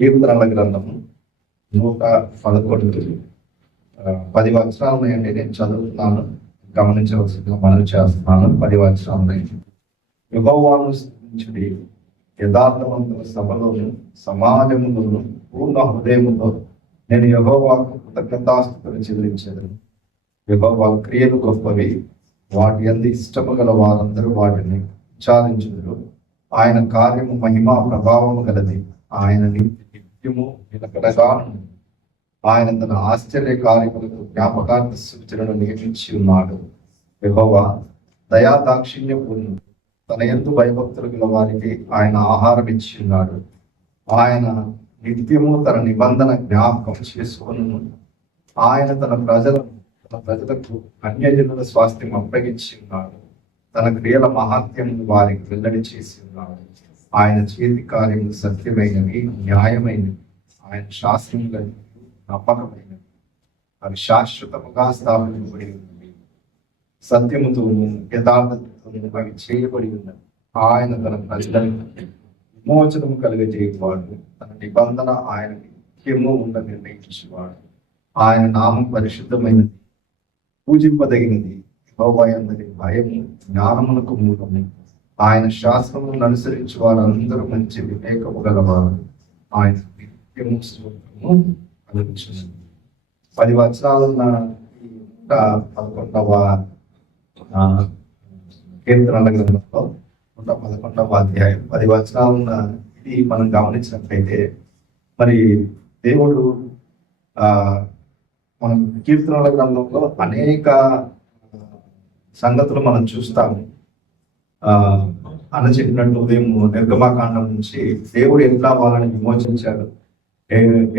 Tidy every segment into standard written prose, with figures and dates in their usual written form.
కీర్తనల గ్రంథము 111. 10 వచనాలు ఉన్నాయండి. నేను చదువుతున్నాను, గమనించవలసిందిగా మనవి చేస్తున్నాను. 10 వచనాలు ఉన్నాయి. యెహోవాను స్తుతించుడి, యథార్థవంతుల సభలోను సమాజములోను పూర్ణ హృదయముతో నేను యెహోవాకు కృతజ్ఞతాస్తుతులు చెల్లించెదను. యెహోవా క్రియలు గొప్పవి, వాటి యందు ఇష్టము గల వారందరూ వాటిని విచారించుదురు. ఆయన కార్యము మహిమా ప్రభావము గలది, ఆయన నిత్యము నిలకడగాను. ఆయన తన ఆశ్చర్య కార్యములకు జ్ఞాపకార్థ సూచనను నియమించి ఉన్నాడు. యెహోవా దయా దాక్షిణ్యపూర్ణుడు, తన యందు భయభక్తులు గల వారికి ఆయన ఆహారం ఇచ్చి ఉన్నాడు. ఆయన నిత్యము తన నిబంధన జ్ఞాపకం చేసుకొను. ఆయన తన ప్రజలకు అన్యజనుల స్వాస్థ్యం అప్పగించి ఉన్నాడు. తన క్రియల మహాత్యమును వారికి వెల్లడి చేసి ఉన్నాడు. ఆయన చేతి కార్యములు సత్యమైనవి, న్యాయమైనవి. ఆయన శాస్త్రములు నమ్మకమైనవి, అవి శాశ్వతముగా స్థాపించబడి ఉన్నవి. సత్యముతోను యథార్థతతోను అవి చేయబడి ఉన్నవి. ఆయన తన ప్రజలను విమోచనము కలుగజేయవాడు. తన నిబంధన ఆయన నిత్యము ఉండ నిర్ణయించేవాడు. ఆయన నామం పరిశుద్ధమైనది, పూజింపదగినది. యెహోవా యందలి భయము జ్ఞానమునకు మూలము. ఆయన శాస్త్రములను అనుసరించి వారందరూ మంచి వివేకము గలవారు. ఆయన నిత్యము స్తోత్రము కలుగుచున్నది. 10 వచనాలున్న ఈ 111వ కీర్తనల గ్రంథంలో 111వ అధ్యాయం 10 వచనాలున్న ఇది మనం గమనించినట్లయితే, మరి దేవుడు మనం కీర్తనల గ్రంథంలో అనేక సంగతులు మనం చూస్తాము. అన్న చెప్పినట్టు ఉదయం నిర్గమాకాండం నుంచి దేవుడు ఎట్లా వాళ్ళని విమోచించాడు,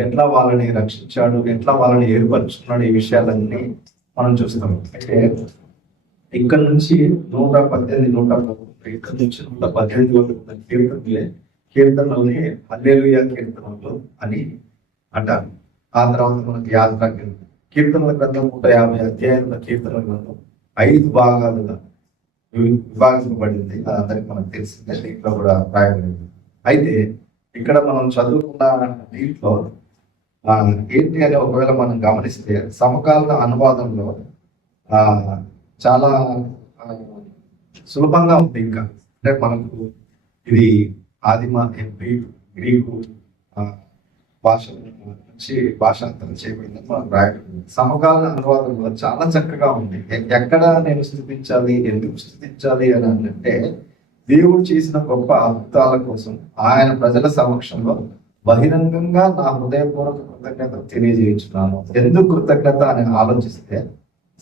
ఎట్లా వాళ్ళని రక్షించాడు, ఎట్లా వాళ్ళని ఏర్పరచుకున్నాడు, ఈ విషయాలన్నీ మనం చూస్తాము. అయితే ఇక్కడ నుంచి 118, 119, ఇక్కడ నుంచి 118 వరకు కీర్తనల్ని హల్లెలూయా కీర్తనలు అని అంటారు. ఆ తర్వాత మనకి యాత్రా కీర్తనల గ్రంథం 150 అధ్యాయుల కీర్తనల గ్రంథం 5 భాగాలుగా విభాగించబడింది. అది అందరికి మనకు తెలిసిందే, దీంట్లో కూడా రాయబడింది. అయితే ఇక్కడ మనం చదువుకున్న దీంట్లో ఏంటి అని ఒకవేళ మనం గమనిస్తే, సమకాలీన అనువాదంలో చాలా సులభంగా ఉంది. ఇంకా అంటే మనకు ఇది ఆదిమ, గ్రీకు భాష నుంచి భాషాంతరం చేయబడిందని మనం రాయబడింది. సమకాలీన అనువాదంలో చాలా చక్కగా ఉంది. ఎక్కడ నేను స్థుతించాలి, ఎందుకు స్థుతించాలి అని అంటే, దేవుడు చేసిన గొప్ప అద్భుతాల కోసం ఆయన ప్రజల సమక్షంలో బహిరంగంగా నా హృదయపూర్వక కృతజ్ఞత తెలియజేయించున్నాను. ఎందుకు కృతజ్ఞత అని ఆలోచిస్తే,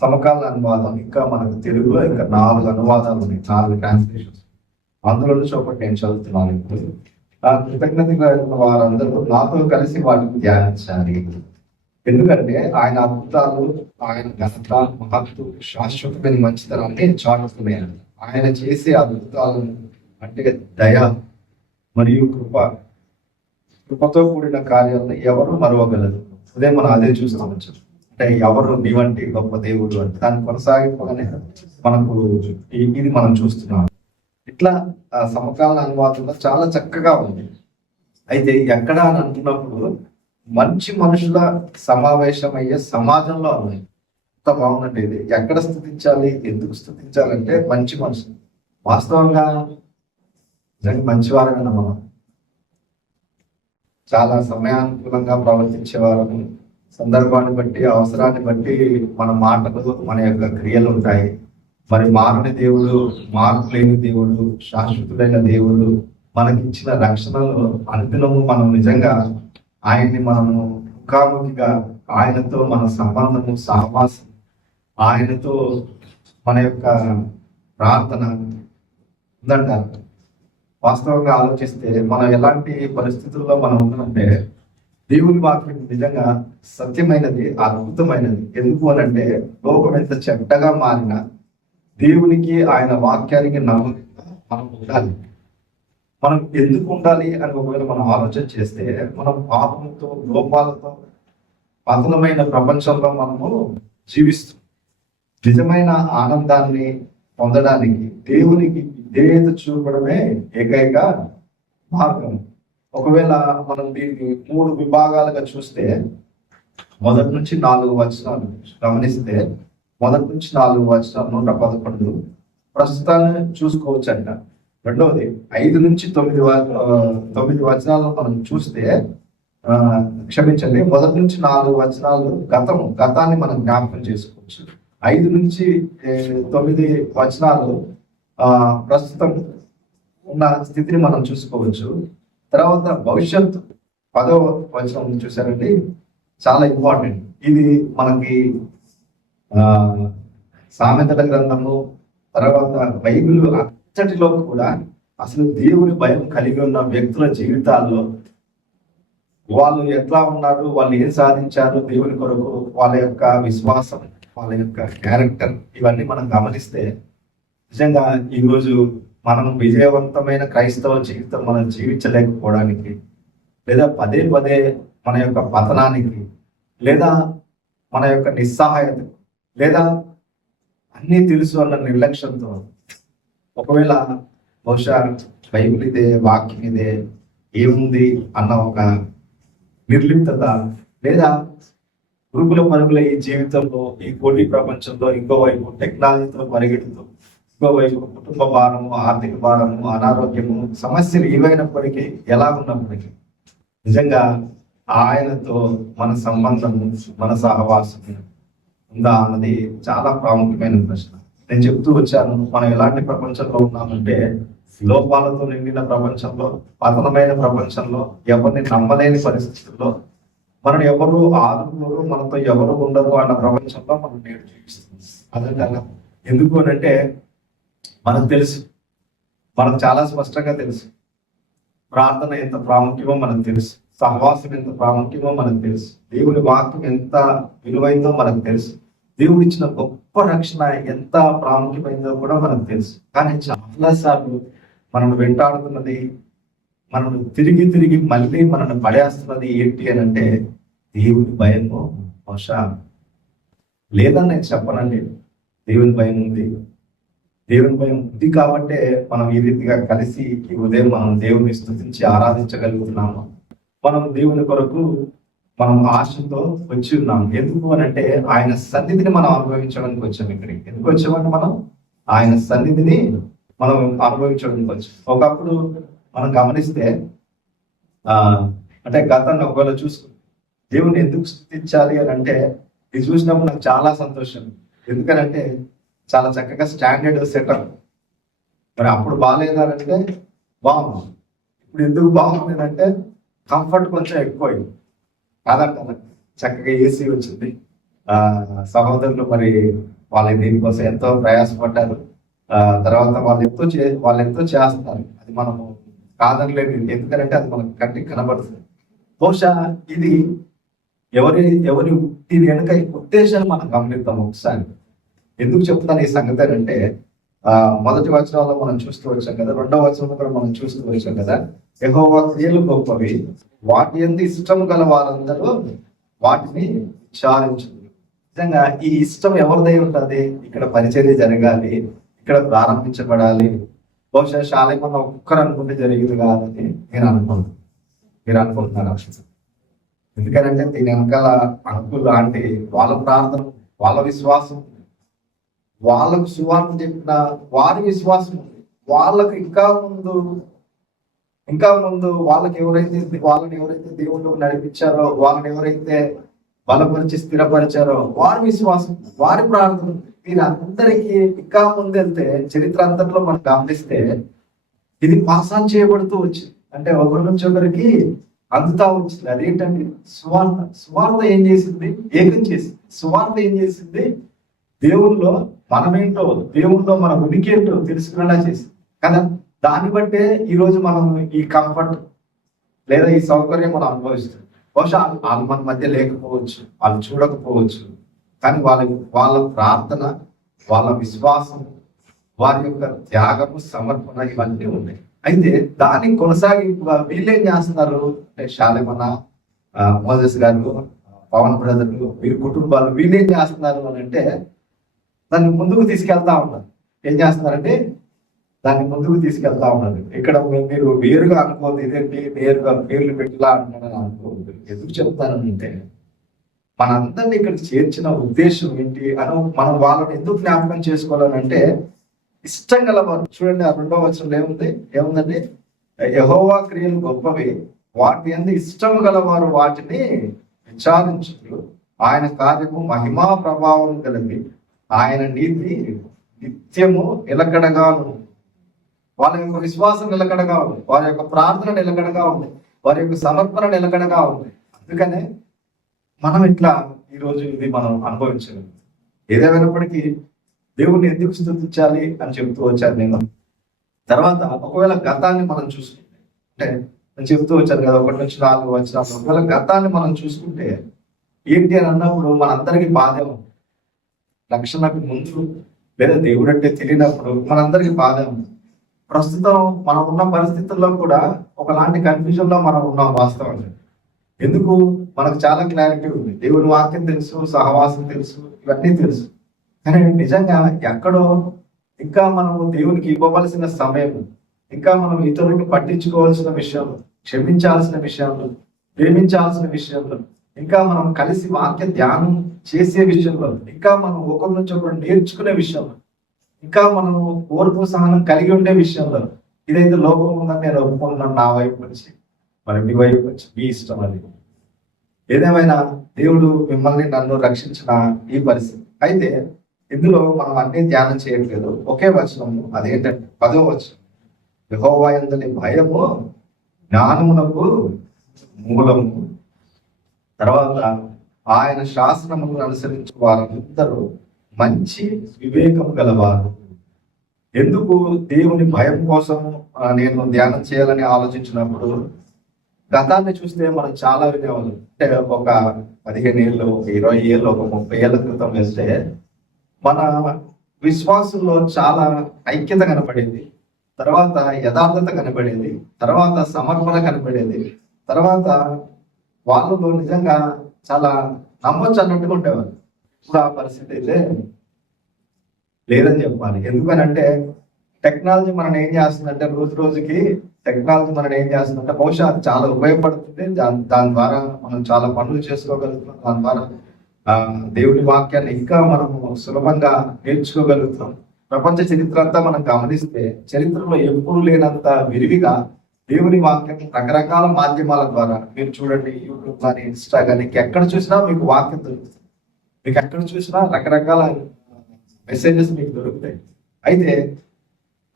సమకాలీన అనువాదం ఇంకా మనకు తెలుగులో ఇంకా 4 అనువాదాలు ఉన్నాయి, 4 ట్రాన్స్లేషన్స్. అందులో నుంచి ఒకటి నేను చదువుతున్నాను. ఇప్పుడు ఆ కృతజ్ఞత వారందరూ నాతో కలిసి వాటిని ధ్యానించాలి. ఎందుకంటే ఆయన అద్భుతాలు, ఆయన ఘనత, మహత్తు, శాశ్వతమైన మంచితనాన్ని చాటుతున్నాయి. ఆయన చేసే అద్భుతాలను అంటే దయ మరియు కృపతో కూడిన కార్యాలను ఎవరు మరవగలరు. అదే మనం అదే చూస్తామచ్చు. అంటే ఎవరు నీ వంటి గొప్ప దేవుడు అంటే దాన్ని కొనసాగింపగానే మనకు ఇది మనం చూస్తున్నాం. ఇట్లా సమకాలీన అనువాదంలో చాలా చక్కగా ఉంది. అయితే ఎక్కడ అని అంటున్నప్పుడు, మంచి మనుషుల సమావేశం అయ్యే సమాజంలో ఉంది. ఎంత బాగుందంటే ఇది. ఎక్కడ స్థుతించాలి, ఎందుకు స్థుతించాలంటే మంచి మనుషులు. వాస్తవంగా మంచివారమైన మనం చాలా సమయానుకూలంగా ప్రవర్తించేవారము. సందర్భాన్ని బట్టి, అవసరాన్ని బట్టి మన మాటలు, మన యొక్క క్రియలు ఉంటాయి. మరి మారని దేవుడు, మార్పు లేని దేవుడు, శాశ్వతుడైన దేవుడు మనకిచ్చిన రక్షణలో అనుదినము మనం నిజంగా ఆయన్ని మనము ముఖాముఖిగా ఆయనతో మన సంబంధము, సహవాసం, ఆయనతో మన యొక్క ప్రార్థన ఉందంటారు. వాస్తవంగా ఆలోచిస్తే మనం ఎలాంటి పరిస్థితుల్లో మనం ఉన్నామంటే, దేవుని వాక్యం నిజంగా సత్యమైనది, అద్భుతమైనది. ఎందుకు అనంటే, లోకం ఎంత చెడ్డగా మారినా దేవునికి, ఆయన వాక్యానికి నమ్మకంగా మనం ఉండాలి. మనం ఎందుకు ఉండాలి అని ఒకవేళ మనం ఆలోచన చేస్తే, మనం పాపంతో, లోపాలతో పతనమైన ప్రపంచంలో మనము జీవిస్తాం. నిజమైన ఆనందాన్ని పొందడానికి దేవునికి విధేయత చూపడమే ఏకైక మార్గం. ఒకవేళ మనం దీన్ని 3 విభాగాలుగా చూస్తే, మొదటి నుంచి 4 వచనాలు గమనిస్తే, మొదటి నుంచి 4 వచనాలు 111 ప్రస్తుతాన్ని చూసుకోవచ్చు అంట. రెండవది 5 నుంచి 9 వచనాలను మనం చూస్తే, క్షమించండి, మొదటి నుంచి 4 వచనాలు గతాన్ని మనం జ్ఞాపకం చేసుకోవచ్చు. 5 నుంచి 9 వచనాలు ప్రస్తుతం ఉన్న స్థితిని మనం చూసుకోవచ్చు. తర్వాత భవిష్యత్తు 10వ వచనం చూసారండి, చాలా ఇంపార్టెంట్. ఇది మనకి సామెతల గ్రంథము, తర్వాత బైబిల్ అంతటిలో కూడా అసలు దేవుని భయం కలిగి ఉన్న వ్యక్తుల జీవితాల్లో వాళ్ళు ఎట్లా ఉన్నారు, వాళ్ళు ఏం సాధించారు దేవుని కొరకు, వాళ్ళ యొక్క విశ్వాసం, వాళ్ళ యొక్క క్యారెక్టర్, ఇవన్నీ మనం గమనిస్తే నిజంగా ఈరోజు మనం విజయవంతమైన క్రైస్తవ జీవితం మనం జీవించలేకపోవడానికి, లేదా పదే పదే మన యొక్క పతనానికి, లేదా మన యొక్క నిస్సహాయత, లేదా అన్నీ తెలుసు అన్న నిర్లక్ష్యంతో, ఒకవేళ బహుశా బైబిల్ ఇదే, వాక్యం ఇదే, ఏముంది అన్న ఒక నిర్లిప్తత, లేదా గురుకుల పరుగుల ఈ జీవితంలో, ఈ పోటీ ప్రపంచంలో, ఇంకోవైపు టెక్నాలజీతో పరిగెడుతూ, ఇంకోవైపు కుటుంబ భారము, ఆర్థిక భారము, అనారోగ్యము, సమస్యలు ఏవైనప్పటికీ, ఎలా ఉన్నప్పటికీ నిజంగా ఆయనతో మన సంబంధం, మన సహవాసం ఉందా అన్నది చాలా ప్రాముఖ్యమైన ప్రశ్న. నేను చెప్తూ వచ్చాను, మనం ఎలాంటి ప్రపంచంలో ఉన్నామంటే, లోపాలతో నిండిన ప్రపంచంలో, పతనమైన ప్రపంచంలో, ఎవరిని నమ్మలేని పరిస్థితుల్లో, మనని ఎవరు ఆదుకోరు, మనతో ఎవరు ఉండరు అన్న ప్రపంచంలో మనం నేడు జీవిస్తున్నాం. అదంటే ఎందుకు అని అంటే, మనకు తెలుసు, మనకు చాలా స్పష్టంగా తెలుసు ప్రార్థన ఎంత ప్రాముఖ్యమో మనకు తెలుసు, సహవాసం ఎంత ప్రాముఖ్యమో మనకు తెలుసు, దేవుని వాక్యం ఎంత విలువైందో మనకు తెలుసు, దేవుడు ఇచ్చిన గొప్ప రక్షణ ఎంత ప్రాముఖ్యమైందో కూడా మనకు తెలుసు. కానీ చాలాసార్లు మనల్ని వెంటాడుతున్నది, మనల్ని తిరిగి తిరిగి మళ్ళీ మనల్ని పడేస్తున్నది ఏంటి అని అంటే, దేవుని భయము బహుశా లేదని నేను చెప్పనండి. దేవుని భయం ఉంది, దేవుని భయం ఉంది కాబట్టే మనం ఈ రీతిగా కలిసి ఈ ఉదయం మనం దేవుని స్తుతించి ఆరాధించగలుగుతున్నాము. మనం దేవుని కొరకు మనం ఆశతో వచ్చి ఉన్నాం. ఎందుకు అని అంటే, ఆయన సన్నిధిని మనం అనుభవించడానికి వచ్చాం. ఇక్కడికి ఎందుకు వచ్చామంటే, మనం ఆయన సన్నిధిని మనం అనుభవించడానికి వచ్చాం. ఒకప్పుడు మనం గమనిస్తే అంటే గతాన్ని ఒకవేళ చూసుకుంటే, దేవుని ఎందుకు స్తుతించాలి అని అంటే, ఇది చూసినప్పుడు నాకు చాలా సంతోషం. ఎందుకనంటే చాలా చక్కగా స్టాండర్డ్ సెటప్. మరి అప్పుడు బాగాలేదంటే బాగుంది, ఇప్పుడు ఎందుకు బాగుంది అంటే కంఫర్ట్ కొంచెం ఎక్కువైంది కాదంట. చక్కగా ఏసీ వచ్చింది. సహోదరులు మరి వాళ్ళ దీనికోసం ఎంతో ప్రయాసపడ్డారు. తర్వాత వాళ్ళు ఎంతో చేస్తున్నారు. అది మనము కాదనలేదు, ఎందుకంటే అది మనకు కంటికి కనబడుతుంది. బహుశా ఇది ఎవరి దీని వెనుక ఉద్దేశాలు మనం గమనిద్దాం ఒకసారి. ఎందుకు చెప్తాను ఈ సంగతి అంటే, మొదటి వచనంలో మనం చూస్తూ వచ్చాం కదా, రెండవ వచనంలో కూడా మనం చూస్తూ వచ్చాం కదా, యెహోవా క్రియలు గొప్పవి, వాటి యందు ఇష్టం గల వారందరూ వాటిని విచారించు. నిజంగా ఈ ఇష్టం ఎవరిదై ఉంటుంది? ఇక్కడ పరిచర్య జరగాలి, ఇక్కడ ప్రారంభించబడాలి. బహుశా శాలేమన్న ఒక్కరు అనుకుంటే జరిగింది కాదని నేను అనుకుంటున్నాను. మీరు అనుకుంటున్నారు? ఎందుకంటే దీని వెనకాల అంకులు లాంటి వాళ్ళ ప్రార్థన, వాళ్ళ విశ్వాసం, వాళ్ళకు సువార్త చెప్పిన వారి విశ్వాసం, వాళ్ళకు ఇంకా ముందు వాళ్ళని ఎవరైతే దేవుళ్ళు నడిపించారో, వాళ్ళని ఎవరైతే బలపరిచి స్థిరపరిచారో వారి విశ్వాసం, వారి ప్రార్థన, వీరందరికీ ఇంకా ముందు వెళ్తే చరిత్ర అంతట్లో మనం గమనిస్తే ఇది పాసాన్ చేయబడుతూ వచ్చింది. అంటే ఒకరి నుంచి ఒకరికి అందుతా వచ్చింది. అదేంటండి? సువార్త ఏం చేసింది? ఏకం చేసింది. సువార్త ఏం చేసింది? దేవుల్లో మనమేంటో, దేవుల్లో మన ఉనికి ఏంటో తెలుసుకునేలా చేసింది కదా. దాన్ని బట్టే ఈరోజు మనం ఈ కంఫర్ట్ లేదా ఈ సౌకర్యం మనం అనుభవిస్తాం. బహుశా వాళ్ళు మన మధ్య లేకపోవచ్చు, వాళ్ళు చూడకపోవచ్చు, కానీ వాళ్ళ ప్రార్థన, వాళ్ళ విశ్వాసం, వారి యొక్క త్యాగము, సమర్పణ ఇవన్నీ ఉన్నాయి. అయితే దాన్ని కొనసాగింపుగా వీళ్ళేం చేస్తున్నారు అంటే, శాలేమన్న, మోజెస్ గారు, పవన్ బ్రదర్లు, వీరి కుటుంబాలు వీళ్ళేం చేస్తున్నారు అని అంటే, దాన్ని ముందుకు తీసుకెళ్తా ఉన్నారు. ఏం చేస్తున్నారంటే, దాన్ని ముందుకు తీసుకెళ్తా ఉన్నారు. ఇక్కడ మీరు వేరుగా అనుకోవద్దు, ఇదేంటి నేరుగా పేర్లు పెట్టిలా అంటున్నారని అనుకోవద్దు. ఎందుకు చెప్తానంటే మనందరినీ ఇక్కడ చేర్చిన ఉద్దేశం ఏంటి అని మనం వాళ్ళని ఎందుకు జ్ఞాపకం చేసుకోవాలనంటే, ఇష్టం గలవారు. చూడండి, ఆ 2వ వచనంలో ఏముందండి? యెహోవా క్రియలు గొప్పవి, వాటి యందు ఇష్టం గలవారు వాటిని విచారించుదురు. ఆయన కార్యము మహిమా ప్రభావం కలిగి, ఆయన నీతి నిత్యము నిలకడగాను. వాళ్ళ యొక్క విశ్వాసం నిలకడగా ఉంది, వారి యొక్క ప్రార్థన నిలకడగా ఉంది, వారి యొక్క సమర్పణ నిలకడగా ఉంది. అందుకనే మనం ఇట్లా ఈరోజు ఇది మనం అనుభవించలేము. ఏదేమైనప్పటికీ దేవుణ్ణి ఎందుకు స్తుతించాలి అని చెబుతూ వచ్చాను నేను. తర్వాత ఒకవేళ గతాన్ని మనం చూసుకుంటే, అంటే నేను చెబుతూ వచ్చాను కదా 1 నుంచి 4 వచనాలు, ఒకవేళ గతాన్ని మనం చూసుకుంటే ఏంటి అని అన్నప్పుడు మనందరికీ బాధ ఉంది. రక్షణకు ముందు లేదా దేవుడు అంటే తెలియనప్పుడు మనందరికీ బాధ ఉంది. ప్రస్తుతం మనం ఉన్న పరిస్థితుల్లో కూడా ఒకలాంటి కన్ఫ్యూజన్ లో మనం ఉన్నాం వాస్తవంగా. ఎందుకు? మనకు చాలా క్లారిటీ ఉంది, దేవుని వాక్యం తెలుసు, సహవాసం తెలుసు, ఇవన్నీ తెలుసు. కానీ నిజంగా ఎక్కడో ఇంకా మనము దేవునికి ఇవ్వవలసిన సమయం, ఇంకా మనం ఇతరులను పట్టించుకోవాల్సిన విషయంలో, క్షమించాల్సిన విషయంలో, ప్రేమించాల్సిన విషయంలో, ఇంకా మనం కలిసి వాక్య ధ్యానం చేసే విషయంలో, ఇంకా మనం ఒకరి నుంచి ఒకరు నేర్చుకునే విషయంలో, ఇంకా మనము ఓర్పు సహనం కలిగి ఉండే విషయంలో, ఇదైతే లోపం ఉందని నేను ఒప్పుకుంటున్నాను నా వైపు నుంచి. మరి మీ వైపు నుంచి మీ ఇష్టం అది. ఏదేమైనా దేవుడు మిమ్మల్ని నన్ను రక్షించిన ఈ పరిస్థితి. అయితే ఇందులో మనం అన్ని ధ్యానం చేయట్లేదు. ఒకే వచనము, అదేంటంటే 10వ వచనం, యెహోవా యందలి భయము జ్ఞానమునకు మూలము. తర్వాత ఆయన శాసనములను అనుసరించే వారందరూ మంచి వివేకం గలవారు. ఎందుకు దేవుని భయం కోసం నేను ధ్యానం చేయాలని ఆలోచించినప్పుడు, గతాన్ని చూస్తే మనం చాలా వినేవాళ్ళం. అంటే ఒక 15 ఏళ్ళు, 20 ఏళ్ళు, ఒక 30 ఏళ్ల క్రితం వెళ్తే మన విశ్వాసంలో చాలా ఐక్యత కనపడేది, తర్వాత యథార్థత కనపడేది, తర్వాత సమర్పణ కనపడేది, తర్వాత వాళ్ళలో నిజంగా చాలా నమ్మొచ్చు అన్నట్టుగా ఉండేవారు. ఇప్పుడు ఆ పరిస్థితి అయితే లేదని చెప్పాలి. ఎందుకనంటే టెక్నాలజీ మనం ఏం చేస్తుందంటే, రోజు రోజుకి టెక్నాలజీ మనం ఏం చేస్తుందంటే, బహుశా అది చాలా ఉపయోగపడుతుంది. దాని ద్వారా మనం చాలా పనులు చేసుకోగలుగుతున్నాం. దాని ద్వారా దేవుడి వాక్యాన్ని ఇంకా మనము సులభంగా నేర్చుకోగలుగుతాం. ప్రపంచ చరిత్ర అంతా మనం గమనిస్తే చరిత్రలో ఎప్పుడూ లేనంత విరివిగా దేవుని వాక్యం రకరకాల మాధ్యమాల ద్వారా, మీరు చూడండి, యూట్యూబ్ కానీ, ఇన్స్టా కానీ, ఎక్కడ చూసినా మీకు వాక్యం దొరుకుతుంది. మీకు ఎక్కడ చూసినా రకరకాల మెసేజెస్ మీకు దొరుకుతాయి. అయితే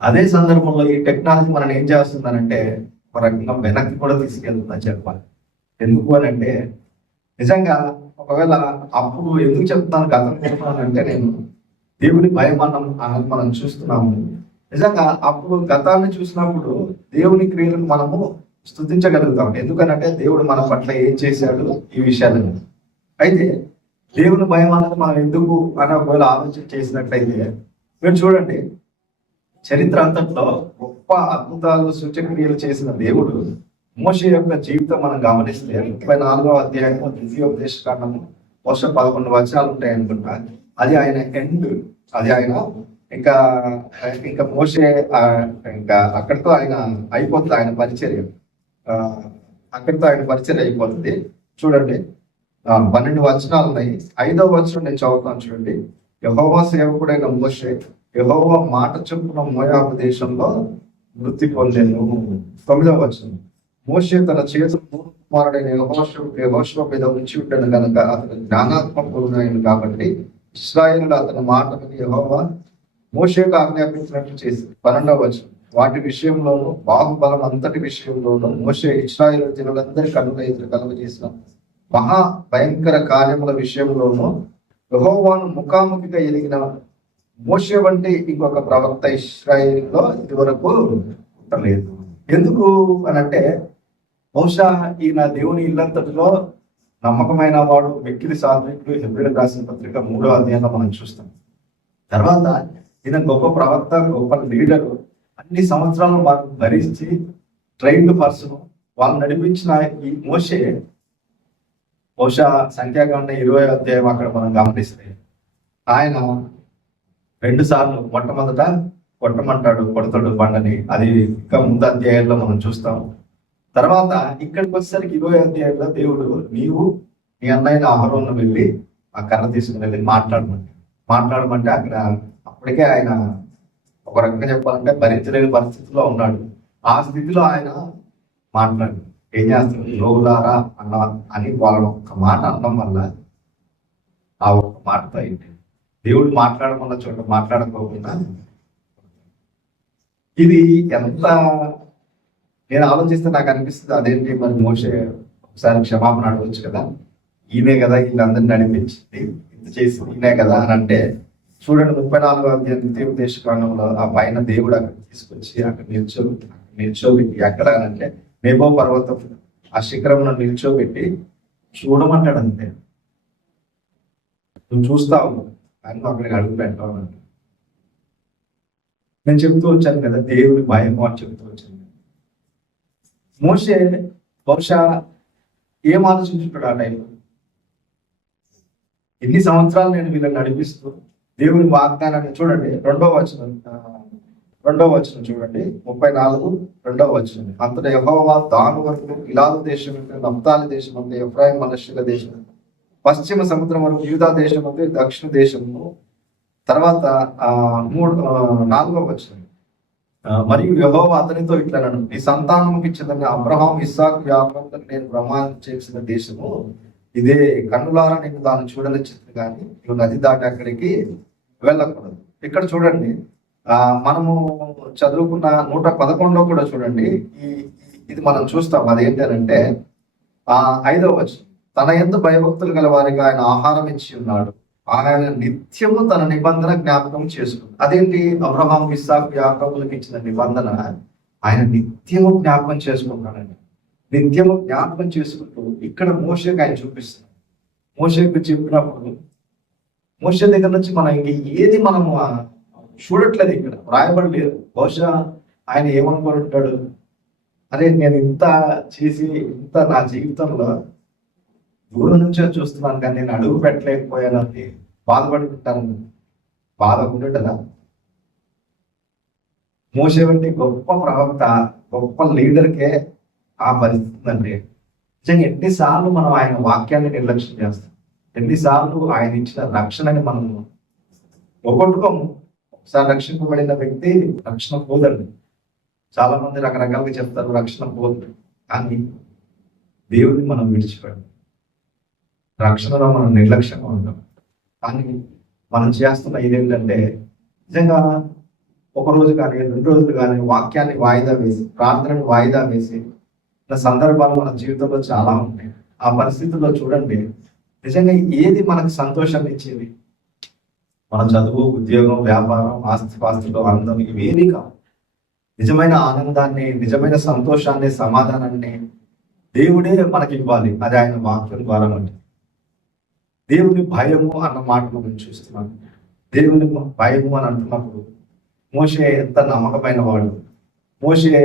అదే సందర్భంలో ఈ టెక్నాలజీ మనం ఏం చేస్తుందనంటే, ఒక రకంగా వెనక్కి కూడా తీసుకెళ్తుందని చెప్పాలి. ఎందుకు అని అంటే, నిజంగా ఒకవేళ అప్పుడు ఎందుకు చెప్తాను గతం చెప్తానంటే, నేను దేవుని భయం అన్నది మనం చూస్తున్నాము. నిజంగా అప్పుడు గతాన్ని చూసినప్పుడు దేవుని క్రియలను మనము స్తుతించగలుగుతాం. ఎందుకనంటే దేవుడు మన పట్ల ఏం చేశాడు ఈ విషయాలను. అయితే దేవుని భయం అన్నది మనం ఎందుకు అని ఒకవేళ ఆలోచన చేసినట్లయితే, మీరు చూడండి, చరిత్ర అంతట్లో గొప్ప అద్భుతాలు సూచక్రియలు చేసిన దేవుడు మోషే యొక్క జీవితం మనం గమనిస్తే 34వ అధ్యాయము ద్వితీయోపదేశ కాండము బహుశా 11 వచనాలు ఉంటాయి అనుకుంటా. అది ఆయన ఎండ్, అది ఆయన ఇంకా మోషే ఇంకా అక్కడితో ఆయన అయిపోతుంది, ఆయన పరిచర్య అక్కడితో ఆయన పరిచర్య అయిపోతుంది. చూడండి, 12 వచనాలు ఉన్నాయి. 5వ వచనం నేను చదువుతాను చూడండి. యెహోవా సేవకుడైన మోషే యెహోవా మాట చొప్పున మోయాబు దేశంలో మృతి పొందెను. 9వ వచనం, మోషే తన చేతులు కుమారుడైన యెహోషువ మీద ఉంచి ఉండను కనుక అతను జ్ఞానాత్మకుడైన కాబట్టి ఇశ్రాయేలులు అతని మాట విని యెహోవా మోషేకు ఆజ్ఞాపించినట్లు చేసి. 12వ వచనం, వాటి విషయంలోనూ బాహుబలం అంతటి విషయంలోనూ మోషే ఇశ్రాయేలు జనులందరి కన్నుల ఎదురు కలుగజేసిన మహా భయంకర కార్యముల విషయంలోనూ యెహోవాను ముఖాముఖిగా ఎదిగిన మోషే వంటి ఇంకొక ప్రవక్త ఇశ్రాయేలులో ఇదివరకు ఉండలేదు. ఎందుకు అనంటే, బహుశా ఈయన దేవుని ఇల్లంతటిలో నమ్మకమైన వాడు, మిక్కిలి సాత్వికుడు. హెబ్రీయులకు రాసిన పత్రిక 3వ అధ్యాయంలో మనం చూస్తాం. తర్వాత ఈయన గొప్ప ప్రవక్త, గొప్ప లీడరు. అన్ని సంవత్సరాలు వారిని భరించి ట్రైన్డ్ పర్సన్, వాళ్ళు నడిపించిన ఈ మోషే బహుశా సంఖ్యాకాండ 20వ అధ్యాయం అక్కడ మనం గమనిస్తే ఆయన 2 సార్లు, మొట్టమొదట కొట్టమంటాడు, కొడతాడు బండని. అది ఇంకా ముందు అధ్యాయంలో మనం చూస్తాం. తర్వాత ఇక్కడికి వచ్చేసరికి 20వ అధ్యాయంలో దేవుడు నీవు నీ అన్నయ్య అహరోను వెళ్ళి ఆ కర్ర తీసుకుని వెళ్ళి మాట్లాడమంటే అక్కడ అప్పటికే ఆయన ఒక రకంగా చెప్పాలంటే భరించలేని పరిస్థితిలో ఉన్నాడు. ఆ స్థితిలో ఆయన మాట్లాడు ఏం చేస్తాడు, లోగులారా అని వాళ్ళని ఒక్క మాట అనడం వల్ల ఆ ఒక్క మాటతో అయింది. దేవుడు మాట్లాడమన్న చోట మాట్లాడకపోకుండా ఇది ఎంత నేను ఆలోచిస్తే నాకు అనిపిస్తుంది, అదేంటి మరి మోషే ఒకసారి క్షమాపణ అడగవచ్చు కదా, ఈయనే కదా వీళ్ళందరినీ నడిపించింది, ఇంత చేసింది ఈయనే కదా అని అంటే చూడండి 34వ అధ్యాయం ద్వితీయోపదేశకాండంలో ఆ పైన దేవుడు అక్కడ తీసుకొచ్చి అక్కడ నిల్చోబెట్టి ఎక్కడ అంటే నేబో పర్వతం ఆ శిఖరంలో నిల్చోబెట్టి చూడమంటాడు. అంతే, నువ్వు చూస్తావు అని అక్కడికి అడుగు పెట్టావు అంటే నేను చెబుతూ వచ్చాను కదా దేవుడి భయము అని చెబుతూ వచ్చాను. మోషే బహుశా ఏం ఆలోచించుంటాడు ఆ టైంలో, ఎన్ని సంవత్సరాలు నేను వీళ్ళని నడిపిస్తూ దేవుని వాగ్దానాన్ని చూడండి. రెండవ వచనం చూడండి, 34 రెండవ వచనం. అంతటా యెహోవా దాను వరకు గిలాదు దేశం, నఫ్తాలి దేశం అంతా, ఎఫ్రాయిం మనష్యుల దేశం, పశ్చిమ సముద్రం వరకు యూదా దేశం అంతా, దక్షిణ దేశము. తర్వాత 4వ వచనం, మరియు యెహోవా అతనితో ఇట్లనను, నీ సంతానముకి ఇచ్చిందని అబ్రహాం ఇస్సాకు యాకోబులకు నేను ప్రమాణం చేసిన దేశము ఇదే, కన్నులారా నేను దాన్ని చూడనిచ్చింది కానీ నువ్వు నది దాటి అక్కడికి వెళ్ళకూడదు. ఇక్కడ చూడండి మనము చదువుకున్న 111లో కూడా చూడండి ఇది మనం చూస్తాం. అదేంటంటే 5వ వచనం, తన యందు భయభక్తులు గల వారికి ఆయన ఆహారం ఇచ్చి ఉన్నాడు, ఆయన నిత్యము తన నిబంధన జ్ఞాపకం చేసుకుంది. అదేంటి, అబ్రహాం ఇస్సాకు యాకోబులకు ఇచ్చిన నిబంధన ఆయన నిత్యము జ్ఞాపకం చేసుకుంటాడండి. నిత్యము జ్ఞాపకం చేసుకుంటూ ఇక్కడ మోషేకి ఆయన చూపిస్తున్నాడు. మోషేకు చెప్పినప్పుడు మోషే దగ్గర నుంచి మనం ఇంక ఏది మనము చూడట్లేదు, ఇక్కడ రాయబడి లేదు. బహుశా ఆయన ఏమనుకొని ఉంటాడు, అరే నేను ఇంత చేసి ఇంత నా జీవితంలో దూరం నుంచే చూస్తున్నాను కానీ నేను అడుగు పెట్టలేకపోయాను అని బాధపడుకుంటాను. బాధ ఉండటదా? మోషే వంటి గొప్ప ప్రవక్త, గొప్ప లీడర్కే ఆ పరిస్థితి అంటే నిజంగా ఎన్నిసార్లు మనం ఆయన వాక్యాన్ని నిర్లక్ష్యం చేస్తాం, ఎన్నిసార్లు ఆయన ఇచ్చిన రక్షణని మనం పోగొట్టుకోము. ఒకసారి రక్షింపబడిన వ్యక్తి రక్షణ పోదండి. చాలా మంది రకరకాలుగా చెప్తారు రక్షణ పోదు, కానీ దేవుడిని మనం విడిచిపెడతాం, రక్షణలో మనం నిర్లక్ష్యంగా ఉంటాం. కానీ మనం చేస్తున్న ఇదేంటంటే నిజంగా ఒక రోజు కానీ 2 రోజులు కానీ వాక్యాన్ని వాయిదా వేసి, ప్రార్థనను వాయిదా వేసి సందర్భాలు మన జీవితంలో చాలా ఉంటాయి. ఆ పరిస్థితుల్లో చూడండి నిజంగా ఏది మనకు సంతోషాన్ని ఇచ్చేది, మన చదువు, ఉద్యోగం, వ్యాపారం, ఆస్తిపాస్తులు, అందం ఇవేమీ కావు. నిజమైన ఆనందాన్ని, నిజమైన సంతోషాన్ని, సమాధానాన్ని దేవుడే మనకి ఇవ్వాలి. అది ఆయన వాక్యం ద్వారా అంటే దేవుని భయము అన్న మాట మనం చూస్తున్నాం. దేవుని భయము అని అంటున్నప్పుడు మోషే ఎంత నమ్మకమైన వాడు, మోషే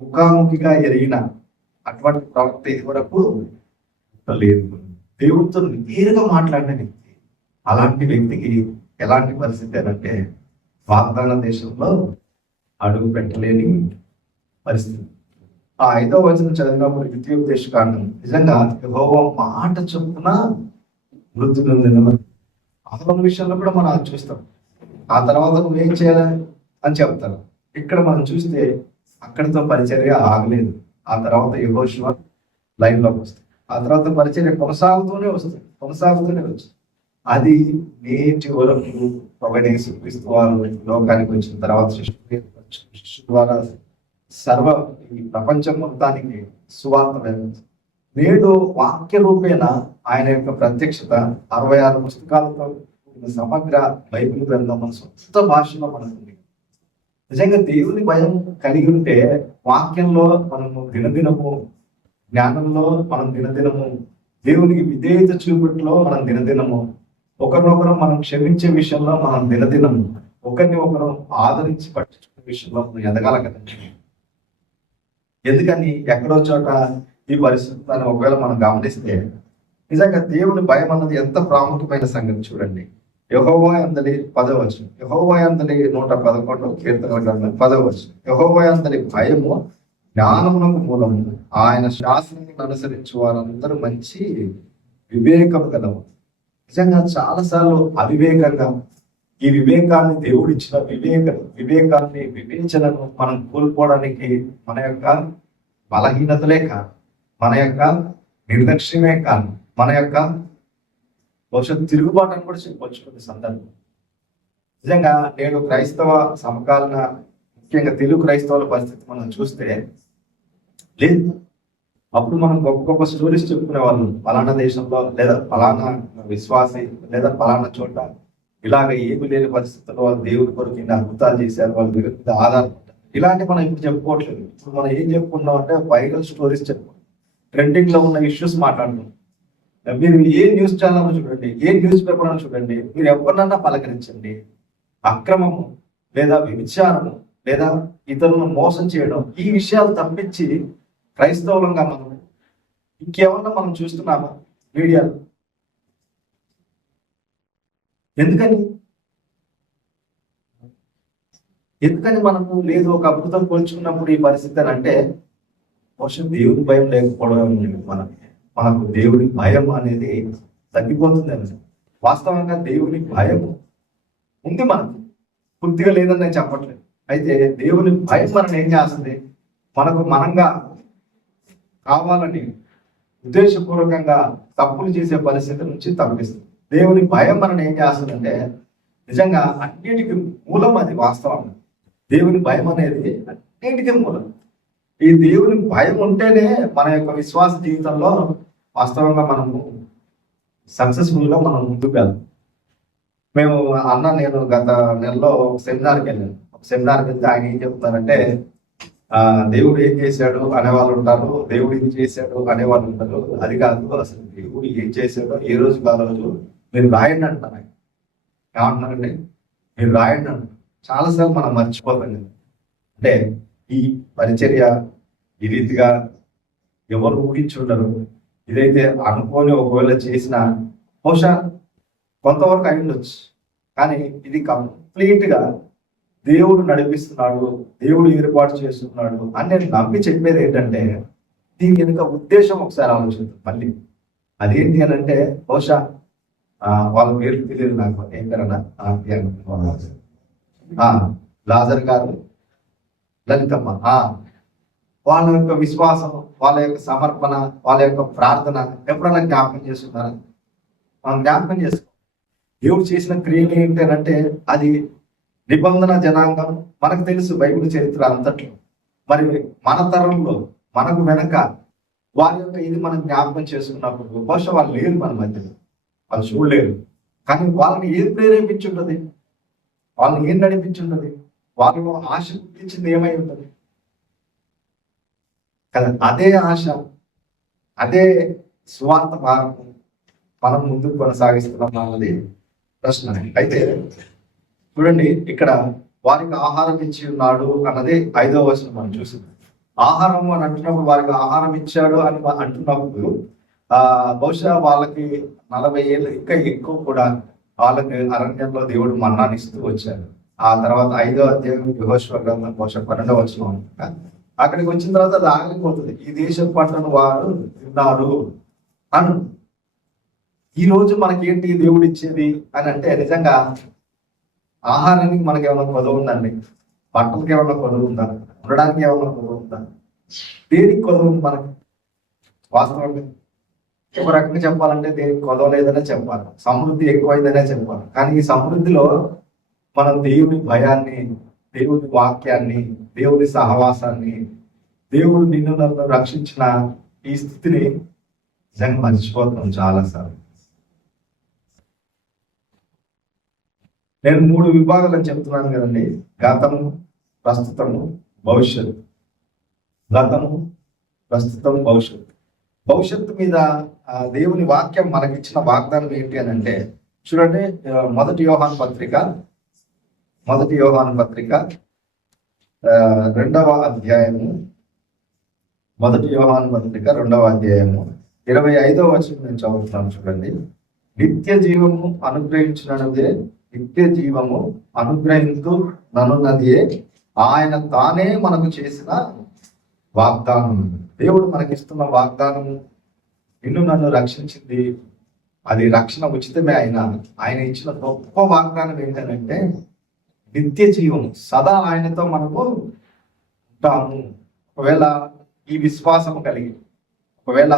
ముఖాముఖిగా ఎరిగిన అటువంటి ప్రవక్త ఇది వరకు లేదు. దేవుడితో నేరుగా మాట్లాడిన వ్యక్తి. అలాంటి వ్యక్తికి ఎలాంటి పరిస్థితి అంటే వాగ్దాన దేశంలో అడుగు పెట్టలేని పరిస్థితి. ఆ 5వ వచనం చదివినప్పుడు ద్వితీయోపదేశకాండం నిజంగా యెహోవా మాట చొప్పున వృద్ధి నొందిన అహరోను విషయంలో కూడా మనం చూస్తాం. ఆ తర్వాత నువ్వేం చేయాలని అని చెప్తారు. ఇక్కడ మనం చూస్తే అక్కడితో పరిచర్య ఆగలేదు. ఆ తర్వాత యెహోషువ లైన్లోకి వస్తుంది. ఆ తర్వాత పరిచర్య కొనసాగుతూనే వస్తుంది. అది నేటి వరకు క్రీస్తు వారు లోకానికి వచ్చిన తర్వాత శిష్యు ద్వారా సర్వ ఈ ప్రపంచం మొత్తానికి సువార్త వెళ్ళింది. నేడు వాక్య రూపేణ ఆయన యొక్క ప్రత్యక్షత 66 పుస్తకాలతో సమగ్ర బైబిల్ గ్రంథం మన సొంత భాషలో మనకుంది. నిజంగా దేవుని భయం కలిగి ఉంటే వాక్యంలో మనము దినదినము, జ్ఞానంలో మనం దినదినము, దేవునికి విధేయత చూపుట్లో మనం దినదినము, ఒకరినొకరు మనం క్షమించే విషయంలో మనం దినదినము, ఒకరిని ఒకరు ఆదరించి పట్టించుకునే విషయంలో మనం ఎదగాల కదండి. ఎందుకని ఎక్కడో చోట ఈ పరిస్థితులను ఒకవేళ మనం గమనిస్తే నిజంగా దేవుని భయం అన్నది ఎంత ప్రాముఖ్యమైన సంగతి చూడండి. యెహోవా యందలి 10వ వచనం, యెహోవా యందలి 111 కీర్తనల గ్రంథం 10వ వచనం, యెహోవా యందలి భయము జ్ఞానమునకు మూలము, ఆయన శాసనాన్ని అనుసరించు వారందరూ మంచి వివేకం గలవు. నిజంగా చాలాసార్లు అవివేకంగా ఈ వివేకాన్ని దేవుడిచ్చిన వివేకాన్ని వివేచనను మనం కోల్పోవడానికి మన యొక్క బలహీనతలే కాదు, మన యొక్క నిర్లక్ష్యమే కాదు, మన యొక్క భవిష్యత్తు తిరుగుబాటు అని కూడా చెప్పవచ్చు కొన్ని సందర్భం. నిజంగా నేడు క్రైస్తవ సమకాలీన ముఖ్యంగా తెలుగు క్రైస్తవుల పరిస్థితి మనం చూస్తే లేదు. అప్పుడు మనం గొప్ప గొప్ప స్టోరీస్ చెప్పుకునే వాళ్ళు, పలానా దేశంలో లేదా పలానా విశ్వాసి లేదా పలానా చోట ఇలాగ ఏమి లేని పరిస్థితుల్లో వాళ్ళు దేవుడి కొరకు ఇన్ని అద్భుతాలు చేశారు, వాళ్ళ విరుద్ధ ఆధారపడ్డారు. ఇలాంటి మనం ఇప్పుడు చెప్పుకోవట్లేదు. ఇప్పుడు మనం ఏం చెప్పుకున్నాం అంటే వైరల్ స్టోరీస్ చెప్పుకుంటాం, ట్రెండింగ్ లో ఉన్న ఇష్యూస్ మాట్లాడుతున్నాం. మీరు ఏ న్యూస్ ఛానల్ చూడండి, ఏ న్యూస్ పేపర్ అని చూడండి, మీరు ఎవరినన్నా పలకరించండి, అక్రమము లేదా వ్యభిచారము లేదా ఇతరులను మోసం చేయడం, ఈ విషయాలు తప్పించి క్రైస్తవులంగా మనం ఇంకేమన్నా మనం చూస్తున్నామా మీడియాలో? ఎందుకని మనము లేదు ఒక అద్భుతం పోల్చుకున్నప్పుడు ఈ పరిస్థితి అని అంటే బహుశా దేవుడి భయం లేకపోవడం, మనకు దేవుడి భయం అనేది తగ్గిపోతుంది. వాస్తవంగా దేవుని భయం ఉంది, మనకు పూర్తిగా లేదని నేను చెప్పట్లేదు. అయితే దేవుని భయం మనం ఏం చేస్తుంది, మనకు మనంగా కావాలని ఉద్దేశపూర్వకంగా తప్పులు చేసే పరిస్థితి నుంచి తప్పిస్తుంది. దేవుని భయం మనం ఏం చేస్తుందంటే నిజంగా అన్నిటికీ మూలం అది. వాస్తవం దేవుని భయం అనేది అన్నిటికీ మూలం. ఈ దేవుని భయం ఉంటేనే మన యొక్క విశ్వాస జీవితంలో వాస్తవంగా మనము సక్సెస్ఫుల్గా మనం ముందుకు వెళ్తాం. నేను గత నెలలో సెమినార్కి వెళ్ళాను. సెమినార్కి వెళ్తే ఆయన ఏం చెప్తున్నారంటే దేవుడు ఏం చేశాడు అనేవాళ్ళు ఉంటారు, దేవుడు ఏం చేశాడు అనేవాళ్ళు ఉంటారు. అది కాదు, అసలు దేవుడు ఏం చేశాడో ఏ రోజు కాదు మీరు రాయండి అంటారు. ఏమంటున్నారండి, మీరు రాయండి అంటారు. చాలాసార్లు మనం మర్చిపోతాం. అంటే ఈ పరిచర్య ఈ రీతిగా ఎవరు ఊహించుండరు. ఇదైతే అనుకోని ఒకవేళ చేసిన బహుశా కొంతవరకు అయి ఉండొచ్చు, కానీ ఇది కంప్లీట్గా దేవుడు నడిపిస్తున్నాడు, దేవుడు ఏర్పాటు చేస్తున్నాడు అని నేను నమ్మి చెప్పేది ఏంటంటే దీని వెనుక ఉద్దేశం ఒకసారి ఆలోచిద్దాం మళ్ళీ. అదేంటి అని అంటే బహుశా వాళ్ళ పేర్లు తెలియదు నాకు, ఏం పేరన్నా లాజర్ గారు, లలితమ్మ, వాళ్ళ యొక్క విశ్వాసం, వాళ్ళ యొక్క సమర్పణ, వాళ్ళ యొక్క ప్రార్థన ఎప్పుడైనా జ్ఞాపకం చేస్తున్నారా? మనం జ్ఞాపకం చేసుకో. దేవుడు చేసిన క్రియలు ఏంటి అని అంటే అది నిబంధన జనాంగం మనకు తెలుసు, బైబిల్ చరిత్ర అంతట్లో. మరి మన తరంలో మనకు వెనక వారి యొక్క ఇది మనం జ్ఞాపకం చేసుకున్నప్పుడు బహుశా వాళ్ళు లేరు మన మధ్యలో, వాళ్ళు చూడలేరు. కానీ వాళ్ళని ఏది ప్రేరేపించుంటది, వాళ్ళని ఏం నడిపించుంటది, వాళ్ళలో ఆశ పుట్టించింది ఏమై ఉంటుంది కదా. అదే ఆశ, అదే స్వార్థ భారం మనం ముందుకు కొనసాగిస్తున్నాం అన్నది ప్రశ్న. అయితే చూడండి, ఇక్కడ వారికి ఆహారం ఇచ్చి ఉన్నాడు అన్నది 5వ వచనం మనం చూసింది. ఆహారం అని అంటున్నప్పుడు వారికి ఆహారం ఇచ్చాడు అని అంటున్నప్పుడు బహుశా వాళ్ళకి 40 ఏళ్ళు ఇంకా ఎక్కువ కూడా వాళ్ళకి అరణ్యంలో దేవుడు మన్నాని ఇస్తూ వచ్చాడు. ఆ తర్వాత 5వ అధ్యాయం యెహోషువ గ్రంథం బహుశా 12వ వచనం అనుకుంటా. అక్కడికి వచ్చిన తర్వాత అది ఆగిపోతుంది. ఈ దేశం పంటను వారు తిన్నారు అను. ఈ రోజు మనకేంటి దేవుడు ఇచ్చేది అని అంటే నిజంగా ఆహారానికి మనకి ఏమైనా కొదవ ఉందండి? బట్టలకి ఏమైనా కొదవ ఉందా? ఉండడానికి ఏమైనా కొదవ ఉందా? దేనికి కొదవ ఉంది మనకి? వాస్తవంగా ఒక రకంగా చెప్పాలంటే దేనికి కొదవ లేదనే చెప్పాలి, సమృద్ధి ఎక్కువైందనే చెప్పాలి. కానీ ఈ సమృద్ధిలో మనం దేవుని భయాన్ని, దేవుని వాక్యాన్ని, దేవుని సహవాసాన్ని, దేవుడు నిన్ను నన్ను రక్షించిన ఈ స్థితిని నిజంగా మర్చిపోతున్నాం చాలాసార్లు. నేను 3 విభాగాలు అని చెప్తున్నాను కదండి, గతము, ప్రస్తుతము, భవిష్యత్తు. గతము, ప్రస్తుతం, భవిష్యత్తు. భవిష్యత్తు మీద దేవుని వాక్యం మనకిచ్చిన వాగ్దానం ఏంటి అని అంటే చూడండి, 1 యోహాను పత్రిక 2వ అధ్యాయము 1 యోహాను పత్రిక 2వ అధ్యాయము 25వ వచనం నేను చదువుతున్నాను చూడండి. నిత్య జీవము అనుగ్రహించినదే, నిత్య జీవము అనుగ్రహించు ననున్నదే ఆయన తానే మనకు చేసిన వాగ్దానం. దేవుడు మనకిస్తున్న వాగ్దానము, నిన్ను నన్ను రక్షించింది, అది రక్షణ ఉచితమే. ఆయన ఇచ్చిన గొప్ప వాగ్దానం ఏంటంటే నిత్య జీవం. సదా ఆయనతో మనము ఉంటాము. ఒకవేళ ఈ విశ్వాసము కలిగి, ఒకవేళ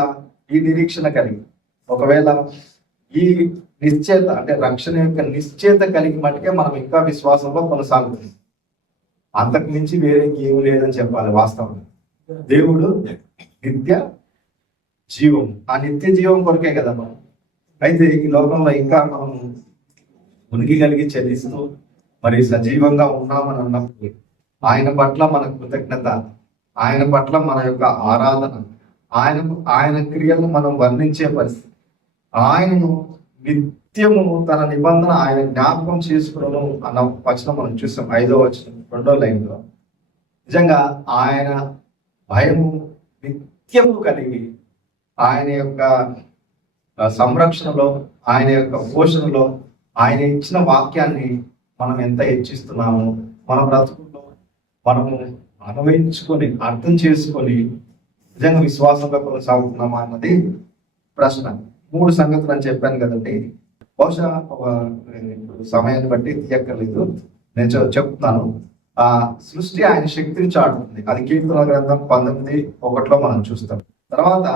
ఈ నిరీక్షణ కలిగి, ఒకవేళ ఈ నిశ్చేత అంటే రక్షణ యొక్క నిశ్చేత కలిగి మటుకే మనం ఇంకా విశ్వాసంలో కొనసాగుతుంది. అంతకు మించి వేరే ఏమి లేదని చెప్పాలి. వాస్తవం దేవుడు నిత్య జీవం, ఆ నిత్య జీవం కొరకే కదా మనం. అయితే ఈ లోకంలో ఇంకా మనం ఉనికి కలిగి చెల్లిస్తూ మరి సజీవంగా ఉన్నామని అన్నప్పుడు ఆయన పట్ల మన కృతజ్ఞత, ఆయన పట్ల మన యొక్క ఆరాధన, ఆయన క్రియలను మనం వర్ణించే పరిస్థితి, ఆయనను నిత్యము తన నిబంధన ఆయన జ్ఞాపకం చేసుకోవడం అన్న వచనం మనం చూసాం. 5వ వచనం 2వ లైన్లో. నిజంగా ఆయన భయము నిత్యము కలిగి ఆయన యొక్క సంరక్షణలో, ఆయన యొక్క పోషణలో, ఆయన ఇచ్చిన వాక్యాన్ని మనం ఎంత హెచ్చిస్తున్నాము, మన బ్రతుకుల్లో మనము అనుభవించుకొని అర్థం చేసుకొని నిజంగా విశ్వాసంగా కొనసాగుతున్నామా అన్నది ప్రశ్న. 3 సంగతులు అని చెప్పాను కదండి. బహుశా సమయాన్ని బట్టి తీయక్కర్లేదు, నేను చెప్తున్నాను. ఆ సృష్టి ఆయన శక్తిని చాటుతుంది. అది కీర్తన గ్రంథం 19:1 మనం చూస్తాం. తర్వాత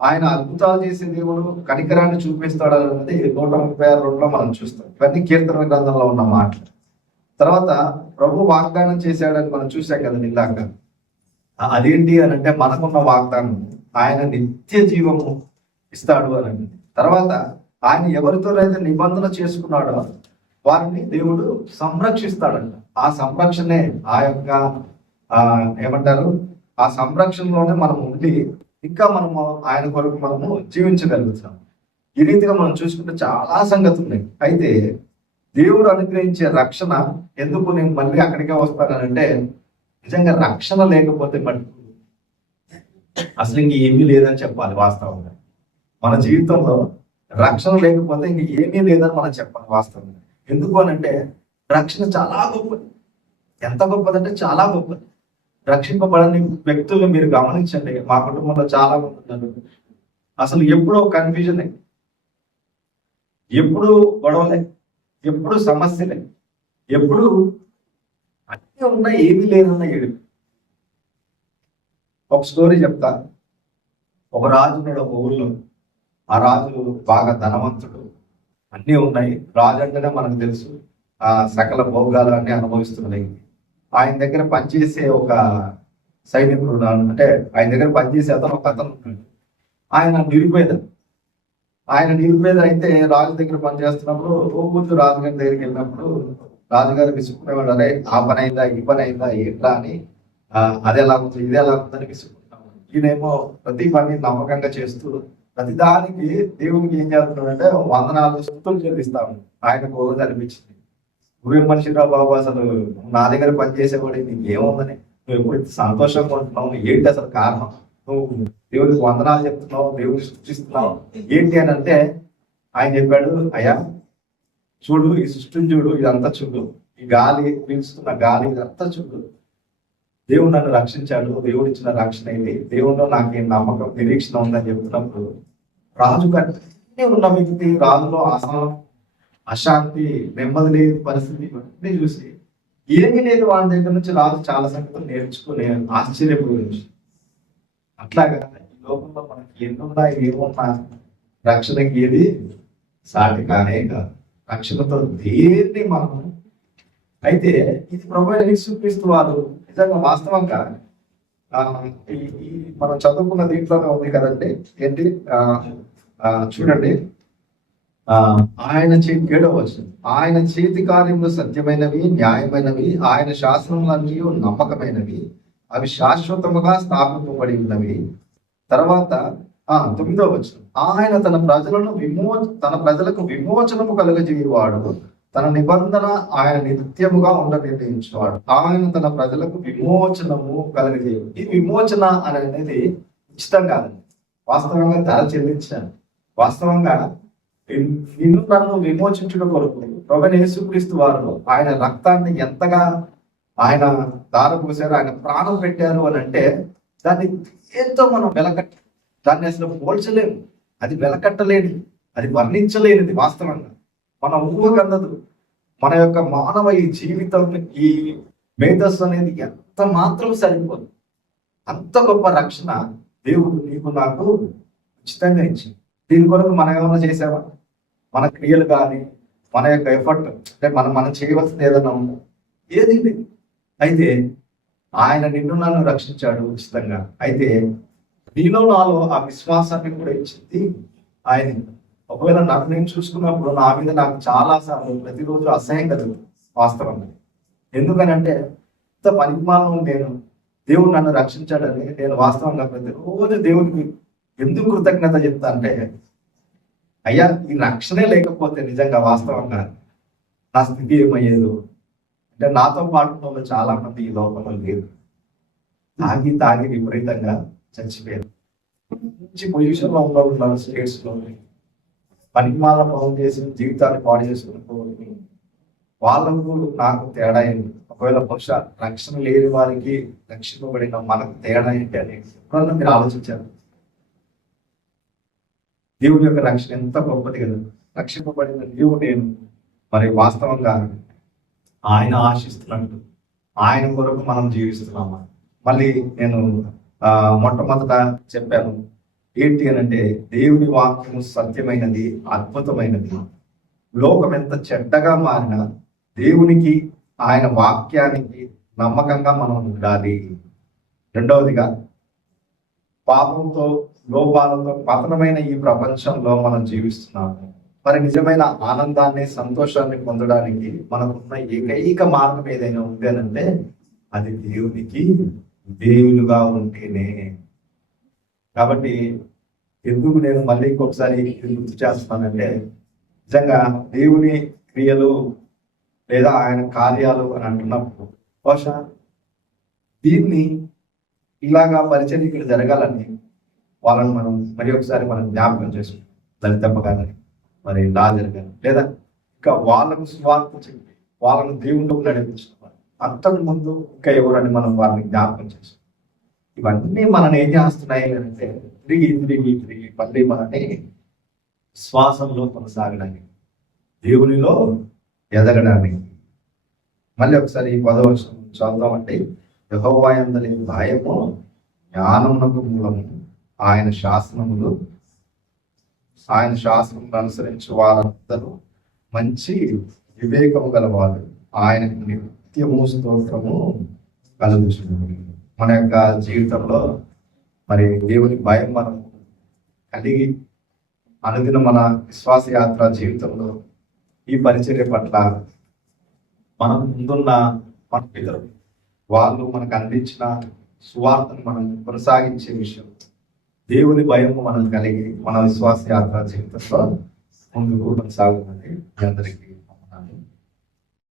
ఆయన అద్భుతాలు చేసే దేవుడు కనికరాన్ని చూపిస్తాడు అన్నది 136:2 మనం చూస్తాం. ఇవన్నీ కీర్తన గ్రంథంలో ఉన్న మాటలు. తర్వాత ప్రభు వాగ్దానం చేశాడని మనం చూసాం కదండి ఇందాక. అదేంటి అని అంటే మనకున్న వాగ్దానం, ఆయన నిత్య జీవము ఇస్తాడు అని. తర్వాత ఆయన ఎవరితో అయితే నిబంధన చేసుకున్నాడో వారిని దేవుడు సంరక్షిస్తాడంట. ఆ సంరక్షణే ఆ యొక్క ఏమంటారు, ఆ సంరక్షణలోనే మనం ఉండి ఇంకా మనము ఆయన కొరకు మనము జీవించగలుగుతాం. ఈ రీతిగా మనం చూసుకుంటే చాలా సంగతులు ఉన్నాయి. అయితే దేవుడు అనుగ్రహించే రక్షణ ఎందుకు నేను మళ్ళీ అక్కడికే వస్తానంటే, నిజంగా రక్షణ లేకపోతే మటుకు అసలు ఇంక ఏమీ లేదని చెప్పాలి. వాస్తవంగా మన జీవితంలో రక్షణ లేకపోతే ఇంక ఏమీ లేదని మనం చెప్పాలి వాస్తవంగా. ఎందుకు అనంటే రక్షణ చాలా గొప్పది. ఎంత గొప్పదంటే చాలా గొప్పది. రక్షింపబడని వ్యక్తులను మీరు గమనించండి. మా కుటుంబంలో చాలా మంది ఉన్నారు. అసలు ఎప్పుడో కన్ఫ్యూజన్, ఎప్పుడు గొడవలే, ఎప్పుడు సమస్యలే, ఎప్పుడు అన్నీ ఉన్నా ఏమీ లేదన్న ఏడు. ఒక స్టోరీ చెప్తా. ఒక రాజు ఉన్నాడు ఒక ఊళ్ళో. ఆ రాజు బాగా ధనవంతుడు, అన్నీ ఉన్నాయి. రాజు అంటేనే మనకు తెలుసు ఆ సకల భోగాలు అన్ని అనుభవిస్తున్నాయి. ఆయన దగ్గర పనిచేసే ఒక సైనికుడు ఉన్నాడు. అంటే ఆయన దగ్గర పనిచేసే ఒక అతను ఉంటాడు. ఆయన నిరుపేద. అయితే రాజు దగ్గర పనిచేస్తున్నప్పుడు రోజు రాజుగారి దగ్గరికి వెళ్ళినప్పుడు రాజుగారు విసుక్కునేవాడు. అరే ఆ పని అయిందా, ఈ పని అయిందా, ఏంట్రా అని, అది ఎలా అవుతుంది, ఇది ఎలా అవుతుందని విసుక్కుంటాము. ఈయనేమో ప్రతి పని నమ్మకంగా చేస్తూ ప్రతిదానికి దేవునికి ఏం చేస్తున్నాడంటే 104 స్తుతులు చెల్లిస్తాము. ఆయనకు రోజు అనిపించింది, నువ్వేం మనిషిరా బాబు, అసలు నా దగ్గర పనిచేసేవాడు నీకు ఏముందని, నువ్వు ఎప్పుడు సంతోషంగా ఉంటున్నావు, ఏంటి అసలు కారణం, నువ్వు దేవుడికి వందనాలు చెప్తున్నావు, దేవుడిని సృష్టిస్తున్నావు ఏంటి అని అంటే, ఆయన చెప్పాడు, అయ్యా చూడు, ఈ సృష్టిని చూడు, ఇదంతా చూడు, ఈ గాలి పీల్చుతున్న గాలి ఇదంతా చూడు, దేవుడు నన్ను రక్షించాడు, దేవుడు ఇచ్చిన రక్షణ ఇది, దేవుడు నాకు ఈ నమ్మకం నిరీక్షణ ఉందని చెప్తున్నప్పుడు రాజు కంటే ఉన్న వ్యక్తి, రాజులో అసహనం, అశాంతి, నెమ్మది లేని పరిస్థితి ఇవన్నీ చూసి ఏమీ లేదు వాళ్ళ దగ్గర నుంచి రాజు చాలా సంగతులు నేర్చుకుని ఆశ్చర్యపోయింది. అట్లాగా ఈ లోకంలో మనకి ఎన్నున్నా ఏమున్నా రక్షణకి ఏది సాటి కానే కాదు. రక్షణతో దేన్ని మనం అయితే ఇది ప్రభు యేసుక్రీస్తు వారు నిజంగా వాస్తవంగా ఈ మనం చదువుకున్న దీంట్లోనే ఉంది కదండి. ఏంటి చూడండి, ఆయన 7వ వచనం, ఆయన చేతి కార్యములు సత్యమైనవి, న్యాయమైనవి, ఆయన శాసనములన్నీ నమ్మకమైనవి, అవి శాశ్వతముగా స్థాపింపబడి ఉన్నవి. తర్వాత 9వ వచనం, ఆయన తన ప్రజలకు విమోచనము కలుగజేయవాడు, తన నిబంధన ఆయన నిత్యముగా ఉండ నిర్ణయించేవాడు. ఆయన తన ప్రజలకు విమోచనము కలుగజేయడు. ఈ విమోచన అనేది ఉచితం కాదండి, వాస్తవంగా ధర చెల్లించాను. వాస్తవంగా నిన్ను నన్ను విమోచించడం కొరకు ప్రభువైన యేసుక్రీస్తు వారు ఆయన రక్తాన్ని ఎంతగా ఆయన దారపోసారు, ఆయన ప్రాణం పెట్టారు అని అంటే దాన్ని ఎంతో మనం దాన్ని అసలు పోల్చలేము. అది వెలకట్టలేనిది, అది వర్ణించలేనిది. వాస్తవంగా మన ఊహకందదు. మన యొక్క మానవ ఈ జీవితం, ఈ మేధస్సు అనేది ఎంత మాత్రం సరిపోదు. అంత గొప్ప రక్షణ దేవుడు నీకు నాకు ఉచితంగా ఇచ్చింది. దీని కొరకు మనం ఏమైనా చేసావా? మన క్రియలు కానీ, మన యొక్క ఎఫర్ట్, అంటే మనం చేయవలసింది ఏదైనా ఉందా? ఏది లేదు. అయితే ఆయన నిన్ను నన్ను రక్షించాడు ఉచితంగా. అయితే నీలో నాలో ఆ విశ్వాసాన్ని కూడా ఇచ్చింది ఆయన. ఒకవేళ నన్ను నేను చూసుకున్నప్పుడు నా మీద నాకు చాలా సార్లు ప్రతిరోజు అసహ్యం కలుగుతుంది వాస్తవంగా. ఎందుకనంటే ఇంత పరిమాణం నేను దేవుడు నన్ను రక్షించాడని నేను వాస్తవంగా ప్రతిరోజు దేవుడికి ఎందుకు కృతజ్ఞత చెప్తా అంటే, అయ్యా ఈ రక్షణే లేకపోతే నిజంగా వాస్తవంగా నా స్థితి ఏమయ్యేదో. అంటే నాతో పాటు వాళ్ళు చాలా మంది ఈ లోకంలో లేరు. తాగి విపరీతంగా చచ్చిపోయారు. మంచి పొజిషన్లో ఉన్నారు స్టేట్స్లో. పనికిమాల పనులు చేసి జీవితాన్ని పాడు చేసుకుని వాళ్ళకు నాకు తేడా ఏంటి? ఒకవేళ బహుశా రక్షణ లేని వారికి రక్షింపబడిన మనకు తేడా ఏంటి అని ఎప్పుడన్నా మీరు ఆలోచించారు? దేవుని యొక్క రక్షణ ఎంత గొప్పది కదా. రక్షింపబడిన నీవు నేను మరి వాస్తవంగా ఆయన ఆశిస్తున్నట్టు ఆయన కొరకు మనం జీవిస్తున్నామా? మళ్ళీ నేను మొట్టమొదట చెప్పాను ఏంటి అని అంటే, దేవుని వాక్యము సత్యమైనది, అద్భుతమైనది. లోకం ఎంత చెడ్డగా మారినా దేవునికి, ఆయన వాక్యానికి నమ్మకంగా మనం ఉండాలి. రెండవదిగా, పాపంతో లోపాలతో పతనమైన ఈ ప్రపంచంలో మనం జీవిస్తున్నాము. మరి నిజమైన ఆనందాన్ని, సంతోషాన్ని పొందడానికి మనకున్న ఏకైక మార్గం ఏదైనా ఉంది అని అంటే అది దేవునికి దేవులుగా ఉంటేనే. కాబట్టి ఎందుకు నేను మళ్ళీ ఇంకొకసారి గుర్తు చేస్తున్నానంటే, నిజంగా దేవుని క్రియలు లేదా ఆయన కార్యాలు అని అంటున్నప్పుడు బహుశా దీన్ని ఇలాగా పరిచయం ఇక్కడ జరగాలని వాళ్ళని మనం మరి ఒకసారి మనం జ్ఞాపకం చేసుకుంటాం. లలితమ్మ కానీ, మరి లాజర్ కానీ, లేదా ఇంకా వాళ్ళకు స్వార్థ చెప్పి వాళ్ళను దేవుళ్ళకు నడిపించిన అంతకు ముందు ఇంకా ఎవరని మనం వాళ్ళని జ్ఞాపకం చేస్తాం. ఇవన్నీ మనల్ని ఏం చేస్తున్నాయి అంటే తిరిగి మళ్ళీ మనని శ్వాసంలో కొనసాగడానికి, దేవునిలో ఎదగడానికి. మళ్ళీ ఒకసారి ఈ 10వ వచనం చదువుదామంటే, యెహోవా యందలి భయము జ్ఞానమునకు మూలము, ఆయన శాసనములు అనుసరించి వారందరూ మంచి వివేకము గలవారు, ఆయనకు నిత్యము స్తోత్రము కలుగుచున్నది. మన యొక్క జీవితంలో మరి దేవుని భయం మనం కలిగి అనుదిన మన విశ్వాస యాత్ర జీవితంలో ఈ పరిచర్య పట్ల మనం ముందున్న మన పిల్లలు వాళ్ళు మనకు అందించిన సువార్తను మనం కొనసాగించే విషయం, దేవుని భయము మనం కలిగి మన విశ్వాస యాత్ర జీవితంలో ముందుకు కొనసాగుతుంది. మీ అందరికీ